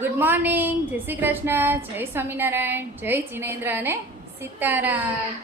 Good morning, જય શ્રી કૃષ્ણ, જય સ્વામિનારાયણ, જય જિનેન્દ્ર અને Sitaram.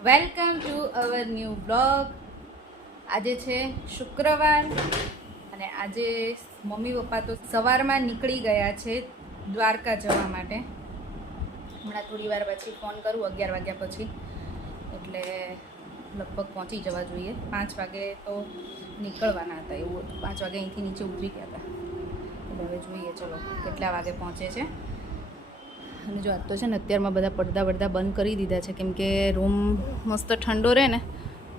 Welcome to our new blog. આજે છે શુક્રવાર અને આજે મમ્મી પપ્પા તો સવારમાં નીકળી ગયા છે દ્વારકા જવા માટે. હમણાં થોડી વાર પછી ફોન કરું 11 વાગ્યા પછી, એટલે લગભગ પહોંચી જવા જોઈએ. 5 વાગે તો નીકળવાના હતા એવું હતું. 5 વાગે અહીંથી નીચે ઉતરી ગયા હતા. હવે જોઈએ ચલો કેટલા વાગે પહોંચે છે. અને જો આજ તો છે ને અત્યારમાં બધા પડદા બંધ કરી દીધા છે, કેમ કે રૂમ મસ્ત ઠંડો રહે ને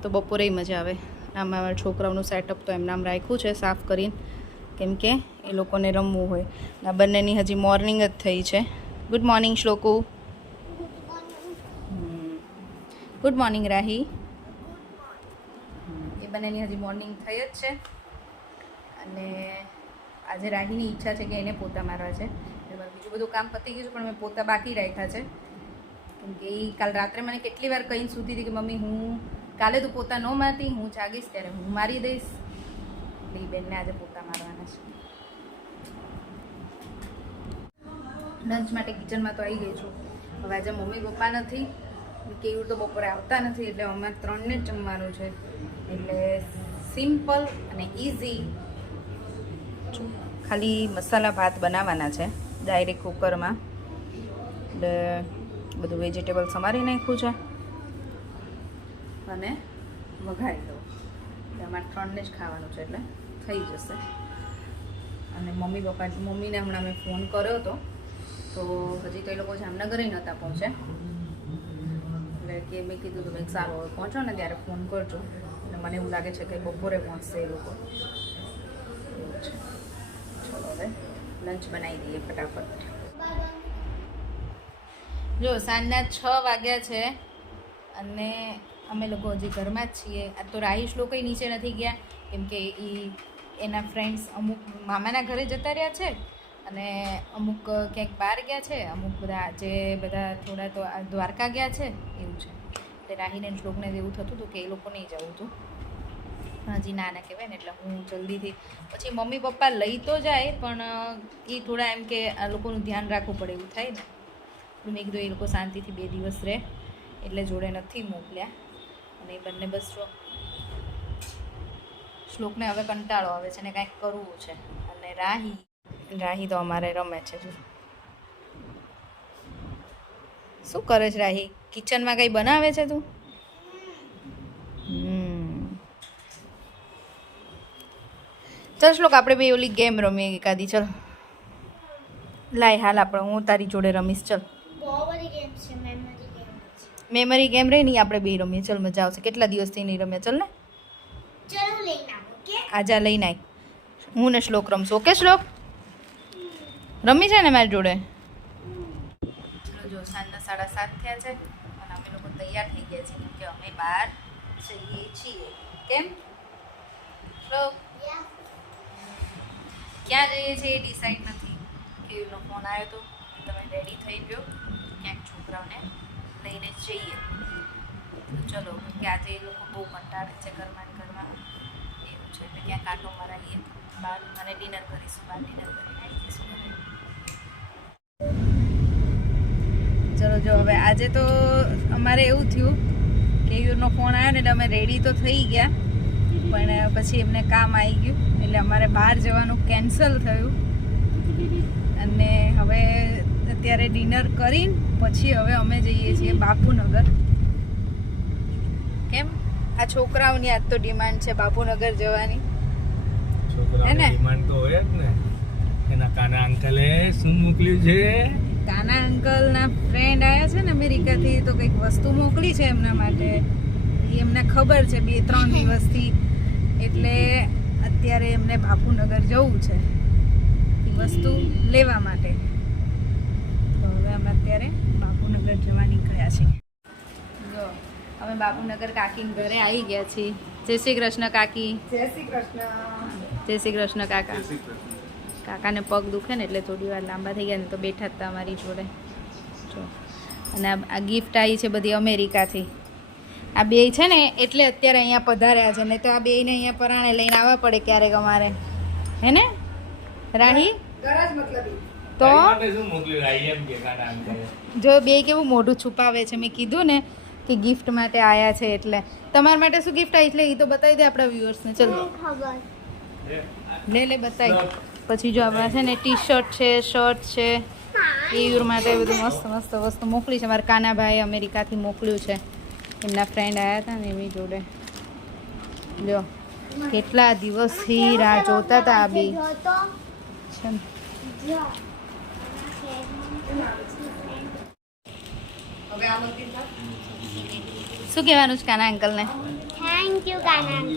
તો બપોરે મજા આવે. આમાં છોકરાઓનું સેટઅપ તો એમનામ રાખ્યું છે સાફ કરીને, કેમ કે એ લોકોને રમવું હોય. આ બંનેની હજી મોર્નિંગ જ થઈ છે. Good morning Shloku. Good morning Rahi. એ બંનેની હજી મોર્નિંગ થઈ જ છે. અને આજે રાહીની ઈચ્છા છે કે એને પોતા મારવા છે. બીજું બધું કામ પતી ગયું છે, પણ મેં પોતા બાકી રાખ્યા છે, કેમ કે એ કાલ રાત્રે મને કેટલી વાર કહીને સૂતી હતી કે મમ્મી હું કાલે તું પોતા ન મારતી, હું જાગીશ ત્યારે હું મારી દઈશ. એટલે એ બેનને આજે પોતા મારવાના છે. લંચ માટે કિચનમાં તો આવી ગઈ છું. હવે આજે મમ્મી પપ્પા નથી, કેવું તો બપોરે આવતા નથી, એટલે અમારે 3ને જ જમવાનું છે. એટલે સિમ્પલ અને ઇઝી ખાલી મસાલા ભાત બનાવવાના છે ડાયરેક્ટ કુકરમાં. એટલે બધું વેજીટેબલ સમારી નાખ્યું છે અને વઘારી દઉં. એટલે અમારે 3ને જ ખાવાનું છે, એટલે થઈ જશે. અને મમ્મીને હમણાં મેં ફોન કર્યો હતો, તો હજી તો એ લોકો જામનગર નહોતા પહોંચ્યા. એટલે કે મેં કીધું તો કંઈક સારું હવે પહોંચો ને ત્યારે ફોન કરજો. એટલે મને એવું લાગે છે કે બપોરે પહોંચશે એ લોકો. એવું છે. ચલો હવે લંચ બનાવી દઈએ ફટાફટ. જો સાંજના 6 વાગ્યા છે અને અમે લોકો હજી ઘરમાં જ છીએ. આ તો રાહીશ લોકો નીચે નથી ગયા, કેમ કે એના ફ્રેન્ડ્સ અમુક મામાના ઘરે જતા રહ્યા છે અને અમુક ક્યાંક બહાર ગયા છે. અમુક બધા થોડા તો દ્વારકા ગયા છે એવું છે. એટલે રાહીને શ્લોકને એવું થતું હતું કે એ લોકો નહીં જવું હતું, હજી નાના કહેવાય ને, એટલે હું જલ્દીથી પછી મમ્મી પપ્પા લઈ તો જાય, પણ એ થોડા એમ કે આ લોકોનું ધ્યાન રાખવું પડે એવું થાય ને. મેં કીધું એ લોકો શાંતિથી 2 દિવસ રહે એટલે જોડે નથી મોકલ્યા. અને એ બંને બસ જો શ્લોકને હવે કંટાળો આવે છે ને કાંઈક કરવું છે. અને રાહી તો અમારે રમે છે. જો શું કરે છે રાહી? કિચનમાં કંઈ બનાવે છે તું? ચાલ શ્લોક આપણે બે ઓલી ગેમ રમીએ એકાદી. ચાલ લાય હાલ આપણે હું તારી જોડે રમીશ. ચાલ મેમરી ગેમ રહી નહીં, આપણે બે રમીએ. ચાલ મજા આવશે. કેટલા દિવસથી નહીં રમ્યા. ચાલ ને આજા લઈને આય. હું ને શ્લોક રમશું. ઓકે શ્લોક? રમી છે ને મારી જોડે? જો સાંજના 7:30 થયા છે અને અમે લોકો તૈયાર થઈ ગયા છીએ, કેમ કે અમે બહાર જઈએ છીએ. કેમ શ્લોક? ક્યાં જઈએ છીએ એ ડિસાઈડ નથી. કેવીનો ફોન આવ્યો હતો, તમે રેડી થઈ ગયો, ક્યાંક છોકરાઓને લઈને જઈએ. તો ચલો, કે આજે એ લોકો બહુ કંટાળે છે ઘરમાં એવું છે. એટલે ક્યાંક આંટો મરાવીએ બહાર અને ડિનર કરીશું. બહાર ડિનર કરીને આવી જઈશું. ચલો જો હવે આજે તો અમારે એવું થયું કે યુનો ફોન આવ્યો ને એટલે અમે રેડી તો થઈ ગયા, પણ પછી એમને કામ આવી ગયું એટલે અમારે બહાર જવાનું કેન્સલ થયું. અને હવે અત્યારે ડિનર કરીને પછી હવે અમે જઈએ છીએ બાપુનગર. કેમ? આ છોકરાઓની આજ તો ડિમાન્ડ છે બાપુનગર જવાની, હે ને? ડિમાન્ડ તો હોય જ ને. એના કાના અંકલે શું મોકલ્યું છે? કાના અંકલના ફ્રેન્ડ આવ્યા છે ને અમેરિકાથી, તો કંઈક વસ્તુ મોકલી છે એમના માટે. એમને ખબર છે 2-3 દિવસથી, એટલે અત્યારે એમને બાપુનગર જવું છે એ વસ્તુ લેવા માટે. તો હવે અમે અત્યારે બાપુનગર જવા નીકળ્યા છીએ. જો અમે બાપુનગર કાકીના ઘરે આવી ગયા છીએ. જય શ્રી કૃષ્ણ કાકી. જય શ્રી કૃષ્ણ. જય શ્રી કૃષ્ણ કાકા. કાકાને પગ દુખે ને એટલે થોડી વાર લાંબા થઈ ગયા ને તો બેઠા હતા અમારી જોડે. જો અને આ ગિફ્ટ આવી છે બધી અમેરિકાથી. આ બે છે ને એટલે અત્યારે અહીંયા પધાર્યા છે, નહીં તો આ બેને અહીંયા પરાણે લઈને આવવા પડે ક્યારેક અમારે, હે ને રાહી? ગરજ મતલબ તો તારી માટે શું મોકલ્યું આઈ એમ કે કાના અંકલે જો બે કેવું મોઢું છુપાવે છે મેં કીધું ને કે ગિફ્ટ માટે આયા છે એટલે તમારા માટે શું ગિફ્ટ આવી એટલે એ તો બતાવી દે આપણા વ્યુઅર્સને ચલો લે બતાવી પછી જો આપણા છે ને ટી શર્ટ છે શર્ટ છે એ માટે બધું મસ્ત મસ્ત વસ્તુ મોકલી છે મારા કાનાભાઈ અમેરિકાથી મોકલ્યું છે એમના ફ્રેન્ડ આવ્યા હતા ને એમની જોડે લ્યો કેટલા દિવસથી રાહ જોતા હતા આ બી છે ને. શું કહેવાનું છે કાના અંકલને thank you Kana thank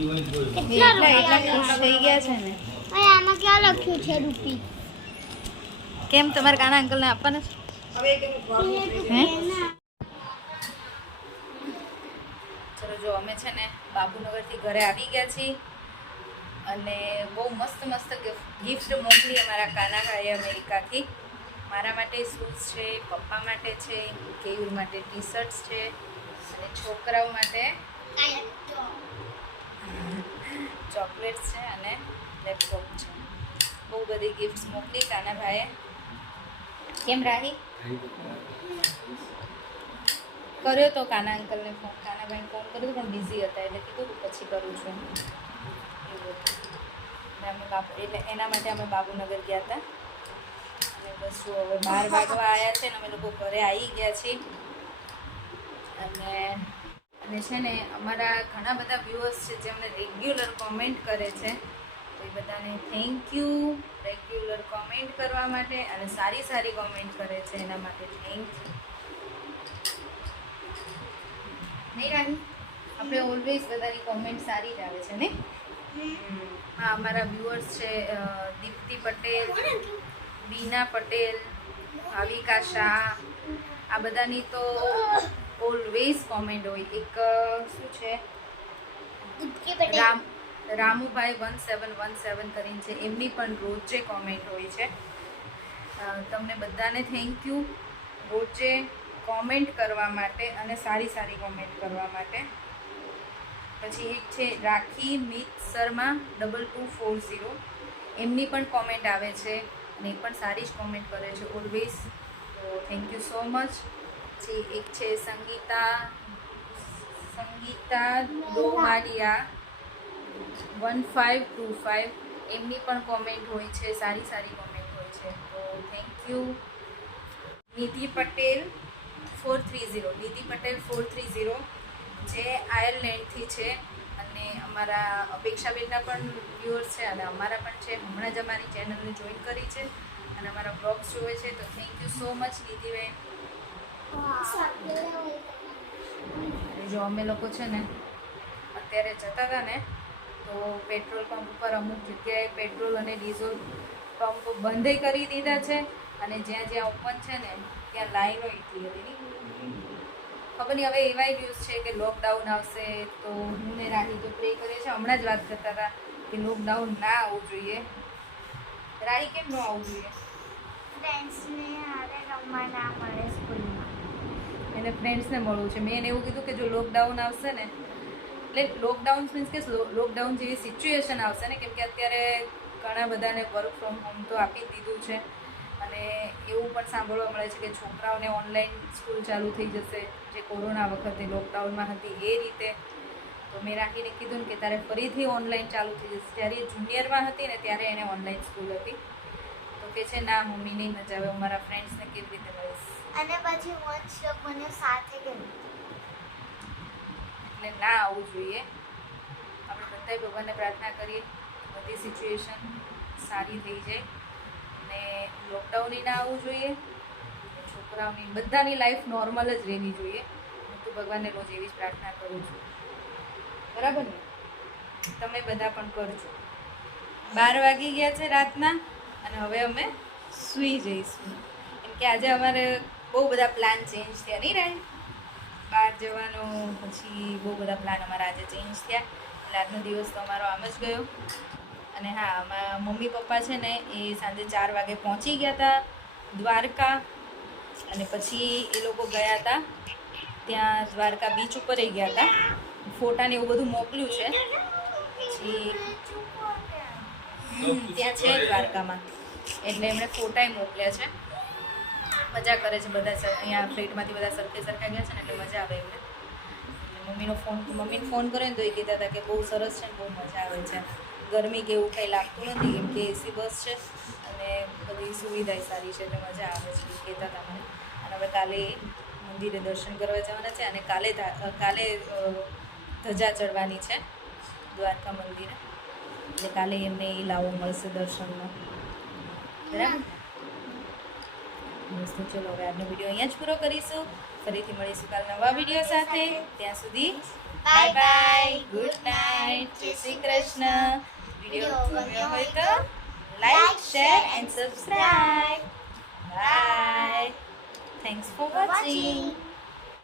you એટલા ખુશ થઈ ગયા છે ને અરે આમાં ક્યાં લખ્યું છે રૂપી કેમ તમારા કાના અંકલને આપવાના છે હે ચલો જો અમે છે ને બાબુનગરથી ઘરે આવી ગયા છીએ અને બહુ મસ્ત મસ્ત ગિફ્ટ મોકલી અમારા કાનાભાઈએ અમેરિકાથી મારા માટે શૂઝ છે પપ્પા માટે છે કેયુર માટે ટી શર્ટ્સ છે અને છોકરાઓ માટે ચોકલેટ્સ છે અને લેપટોપ છે બહુ બધી ગિફ્ટ્સ મોકલી કાનાભાઈએ કેમ રાહી કર્યો તો કાના અંકલને ફોન કાનાભાઈને ફોન કર્યો પણ બિઝી હતા એટલે કીધું કે પછી કરું છું એવું હતું અમે એટલે એના માટે અમે બાબુનગર ગયા હતા અને બસ જો હવે 12 વાગવા આવ્યા છે ને અમે લોકો ઘરે આવી ગયા છીએ અને છે ને અમારા ઘણા બધા વ્યુઅર્સ છે જે અમને રેગ્યુલર કોમેન્ટ કરે છે તો એ બધાને થેન્ક યુ રેગ્યુલર કોમેન્ટ કરવા માટે અને સારી સારી કોમેન્ટ કરે છે એના માટે થેન્ક યુ નહીં રાહી આપણે ઓલવેઝ બધાની કોમેન્ટ સારી જ આવે છે ને હા અમારા વ્યુઅર્સ છે દીપ્તિ પટેલ બીના પટેલ ભાવિકા શાહ આ બધાની તો ઓલવેઝ કોમેન્ટ હોય એક શું છે રામુભાઈ 1717 કરીને છે એમની પણ રોજે કોમેન્ટ હોય છે તમને બધાને થેન્ક યુ રોજે કોમેન્ટ કરવા માટે અને સારી સારી કોમેન્ટ કરવા માટે પછી એક છે રાખી મિત શર્મા 2240 એમની પણ કોમેન્ટ આવે છે અને એ પણ સારી જ કોમેન્ટ કરે છે ઓલવેઝ તો થેન્ક યુ સો મચ પછી એક છે સંગીતા દોમાડિયા 1525 એમની પણ કોમેન્ટ હોય છે સારી સારી કોમેન્ટ હોય છે તો થેન્ક યુ નિધિ પટેલ 430 જે આયર્લેન્ડથી છે અને અમારા અપેક્ષાબેનના પણ વ્યુઅર્સ છે અને અમારા પણ છે હમણાં જ અમારી ચેનલને જોઈન કરી છે અને અમારા બ્લોગ્સ જોવે છે તો થેન્ક યુ સો મચ નિધિબેન જો અમે લોકો છે ને અત્યારે જતા હતા ને તો પેટ્રોલ પંપ ઉપર અમુક જગ્યાએ પેટ્રોલ અને ડીઝલ પંપ બંધ કરી દીધા છે અને જ્યાં જ્યાં ઓપન છે ને ત્યાં લાઈનો એટલી હતી ખબર નહીં હવે એવા ન્યૂઝ છે કે લોકડાઉન આવશે તો હું ને રાહી તો પ્રે કરીએ છીએ હમણાં જ વાત કરતા હતા કે લોકડાઉન ના આવવું જોઈએ રાહી કેમ ન આવવું જોઈએ ફ્રેન્ડ્સને હારે રમવા ના મળે સ્કૂલમાં એને ફ્રેન્ડ્સને મળવું છે મેં એને એવું કીધું કે જો લોકડાઉન આવશે ને એટલે લોકડાઉન મીન્સ કે લોકડાઉન જેવી સિચ્યુએશન આવશે ને કેમ કે અત્યારે ઘણા બધાને વર્ક ફ્રોમ હોમ તો આપી જ દીધું છે અને એવું પણ સાંભળવા મળે છે કે છોકરાઓને ઓનલાઈન સ્કૂલ ચાલુ થઈ જશે જે કોરોના વખતે લોકડાઉનમાં હતી એ રીતે તો મેં રાખીને કીધું ને કે તારે ફરીથી ઓનલાઈન ચાલુ થઈ જશે જ્યારે એ જુનિયરમાં હતી ને ત્યારે એને ઓનલાઈન સ્કૂલ હતી તો કે છે ના મમ્મી નહીં મજા આવે હું મારા ફ્રેન્ડ્સને કેવી રીતે મળીશ અને પછી વંશ લોકોને સાથે ગયું એટલે ના આવવું જોઈએ આપણે બધાય ભગવાનને પ્રાર્થના કરીએ બધી સિચ્યુએશન સારી થઈ જાય અને લોકડાઉન ના આવવું જોઈએ છોકરાઓની બધાની લાઈફ નોર્મલ જ રહેવી જોઈએ હું તો ભગવાનને રોજ એવી જ પ્રાર્થના કરું છું બરાબર ને તમે બધા પણ કરજો 12 વાગી ગયા છે રાતના અને હવે અમે સૂઈ જઈશું કેમ કે આજે અમારે બહુ બધા પ્લાન ચેન્જ થયા નહીં રાય બહાર જવાનો પછી બહુ બધા પ્લાન અમારા આજે ચેન્જ થયા એટલે આજનો દિવસ તો અમારો આમ જ ગયો અને હા આમાં મમ્મી પપ્પા છે ને એ સાંજે 4 વાગે પહોંચી ગયા હતા દ્વારકા અને પછી એ લોકો ગયા હતા ત્યાં દ્વારકા બીચ ઉપર ગયા હતા ફોટાને એવું બધું મોકલ્યું છે પછી ત્યાં છે દ્વારકામાં, એટલે એમણે ફોટાય મોકલ્યા છે. મજા કરે છે બધા અહીંયા ફ્લેટમાંથી બધા સરખે સરખા ગયા છે ને એટલે મજા આવે એમને. મમ્મીને ફોન કર્યો ને તો એ કહેતા હતા કે બહુ સરસ છે ને બહુ મજા આવે છે, ગરમી કે એવું કંઈ લાગતું નથી કેમ કે એસી બસ છે અને બધી સુવિધા સારી છે એટલે મજા આવે છે એ કહેતા હતા મને. અને હવે કાલે મંદિરે દર્શન કરવા જવાના છે અને કાલે ધજા ચડવાની છે દ્વારકા મંદિરે, એટલે કાલે એમને એ લાવો મળશે દર્શનનો. બરાબર. તો ચલો હવે આજનો વિડીયો અહીંયા જ પૂરો કરીશું. ફરીથી મળીશું કાલ નવા વિડીયો સાથે. ત્યાં સુધી બાય બાય, ગુડ નાઇટ, જય શ્રી કૃષ્ણ. વિડીયો ગમ્યો હોય તો like, share and subscribe. Bye. Thanks for watching.